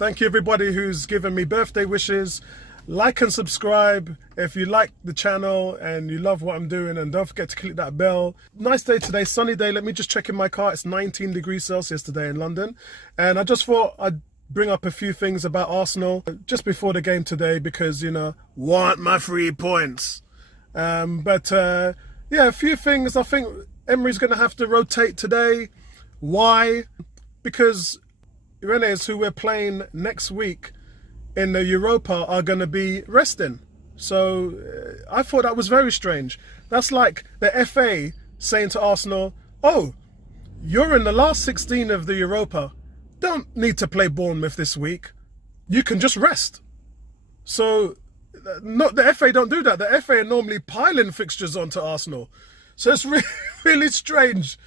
Thank you everybody who's given me birthday wishes. Like and subscribe if you like the channel and you love what I'm doing, and don't forget to click that bell. Nice day today, sunny day. Let me just check in my car. It's 19 degrees Celsius today in London, and I just thought I'd bring up a few things about Arsenal just before the game today because, you know, want my 3 points. Yeah, a few things. I think Emery's going to have to rotate today. Why? Because Rennes, who we're playing next week in the Europa, are going to be resting. So I thought that was very strange. That's like the FA saying to Arsenal, oh, you're in the last 16 of the Europa. Don't need to play Bournemouth this week. You can just rest. So not the FA don't do that. The FA are normally piling fixtures onto Arsenal. So it's really strange.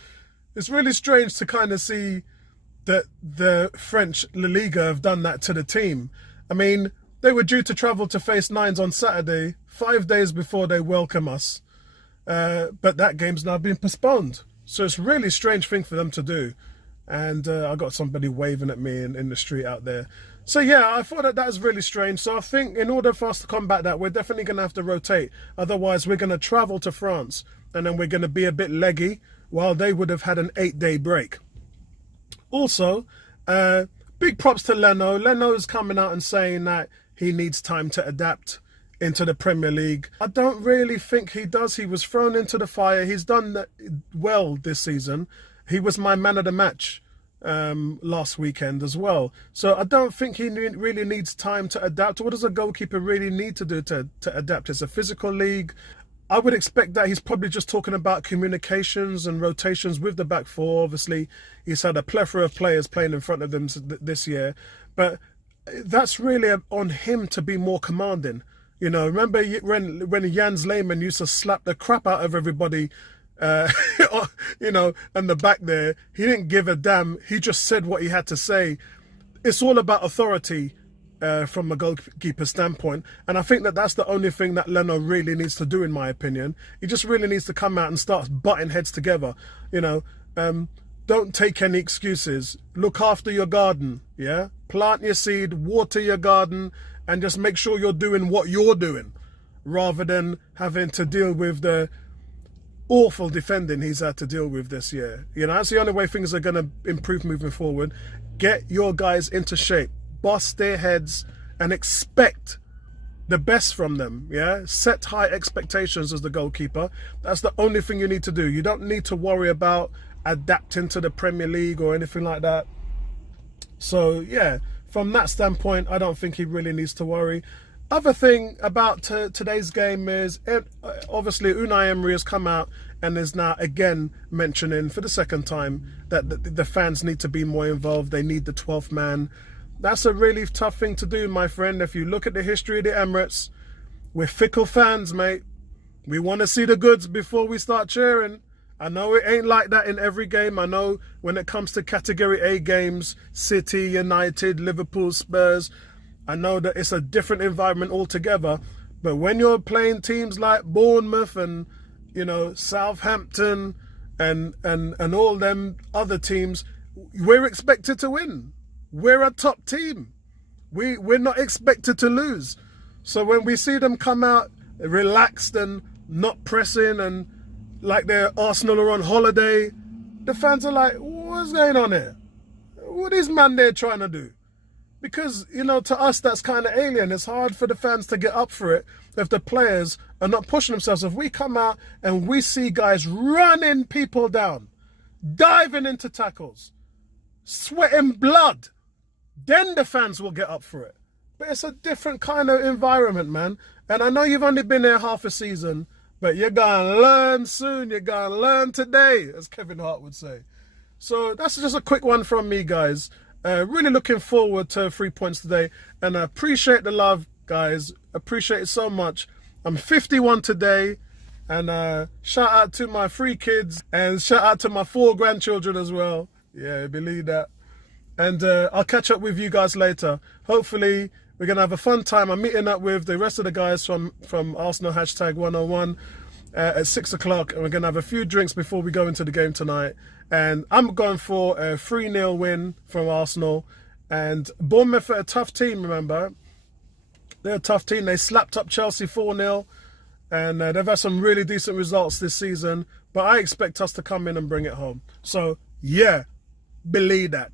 It's really strange to kind of see that the French La Liga have done that to the team. I mean, they were due to travel to face Nimes on Saturday, 5 days before they welcome us. But that game's now been postponed. So it's a really strange thing for them to do. And I got somebody waving at me in the street out there. So yeah, I thought that was really strange. So I think in order for us to combat that, we're definitely going to have to rotate. Otherwise, we're going to travel to France and then we're going to be a bit leggy while they would have had an 8-day break. Also, big props to Leno. Leno's coming out and saying that he needs time to adapt into the Premier League. I don't really think he does. He was thrown into the fire. He's done well this season. He was my man of the match last weekend as well. So I don't think he really needs time to adapt. What does a goalkeeper really need to do to adapt? It's a physical league. I would expect that he's probably just talking about communications and rotations with the back four. Obviously, he's had a plethora of players playing in front of them this year. But that's really on him to be more commanding. You know, remember when Jens Lehmann used to slap the crap out of everybody, you know, and the back there, he didn't give a damn. He just said what he had to say. It's all about authority from a goalkeeper standpoint. And I think that that's the only thing that Leno really needs to do, in my opinion. He just really needs to come out and start butting heads together. You know, don't take any excuses. Look after your garden, yeah? Plant your seed, water your garden, and just make sure you're doing what you're doing, rather than having to deal with the awful defending he's had to deal with this year. You know, that's the only way things are going to improve moving forward. Get your guys into shape, bust their heads, and expect the best from them. Yeah, set high expectations as the goalkeeper. That's the only thing you need to do. You don't need to worry about adapting to the Premier League or anything like that. So yeah, from that standpoint, I don't think he really needs to worry. Other thing about today's game is, obviously Unai Emery has come out and is now again mentioning for the second time that the fans need to be more involved. They need the 12th man. That's a really tough thing to do, my friend. If you look at the history of the Emirates, we're fickle fans, mate. We want to see the goods before we start cheering. I know it ain't like that in every game. I know when it comes to Category A games, City, United, Liverpool, Spurs, I know that it's a different environment altogether. But when you're playing teams like Bournemouth and, you know, Southampton and all them other teams, we're expected to win. We're a top team. We're not expected to lose. So when we see them come out relaxed and not pressing and like they're Arsenal are on holiday, the fans are like, what's going on here? What is man there trying to do? Because, you know, to us, that's kind of alien. It's hard for the fans to get up for it if the players are not pushing themselves. If we come out and we see guys running people down, diving into tackles, sweating blood, then the fans will get up for it. But it's a different kind of environment, man. And I know you've only been there half a season, but you're going to learn soon. You're going to learn today, as Kevin Hart would say. So that's just a quick one from me, guys. Really looking forward to 3 points today. And I appreciate the love, guys. Appreciate it so much. I'm 51 today. And shout out to my 3 kids. And shout out to my 4 grandchildren as well. Yeah, believe that. And I'll catch up with you guys later. Hopefully, we're going to have a fun time. I'm meeting up with the rest of the guys from Arsenal #101 at 6 o'clock. And we're going to have a few drinks before we go into the game tonight. And I'm going for a 3-0 win from Arsenal. And Bournemouth are a tough team, remember. They're a tough team. They slapped up Chelsea 4-0. And they've had some really decent results this season. But I expect us to come in and bring it home. So, yeah, believe that.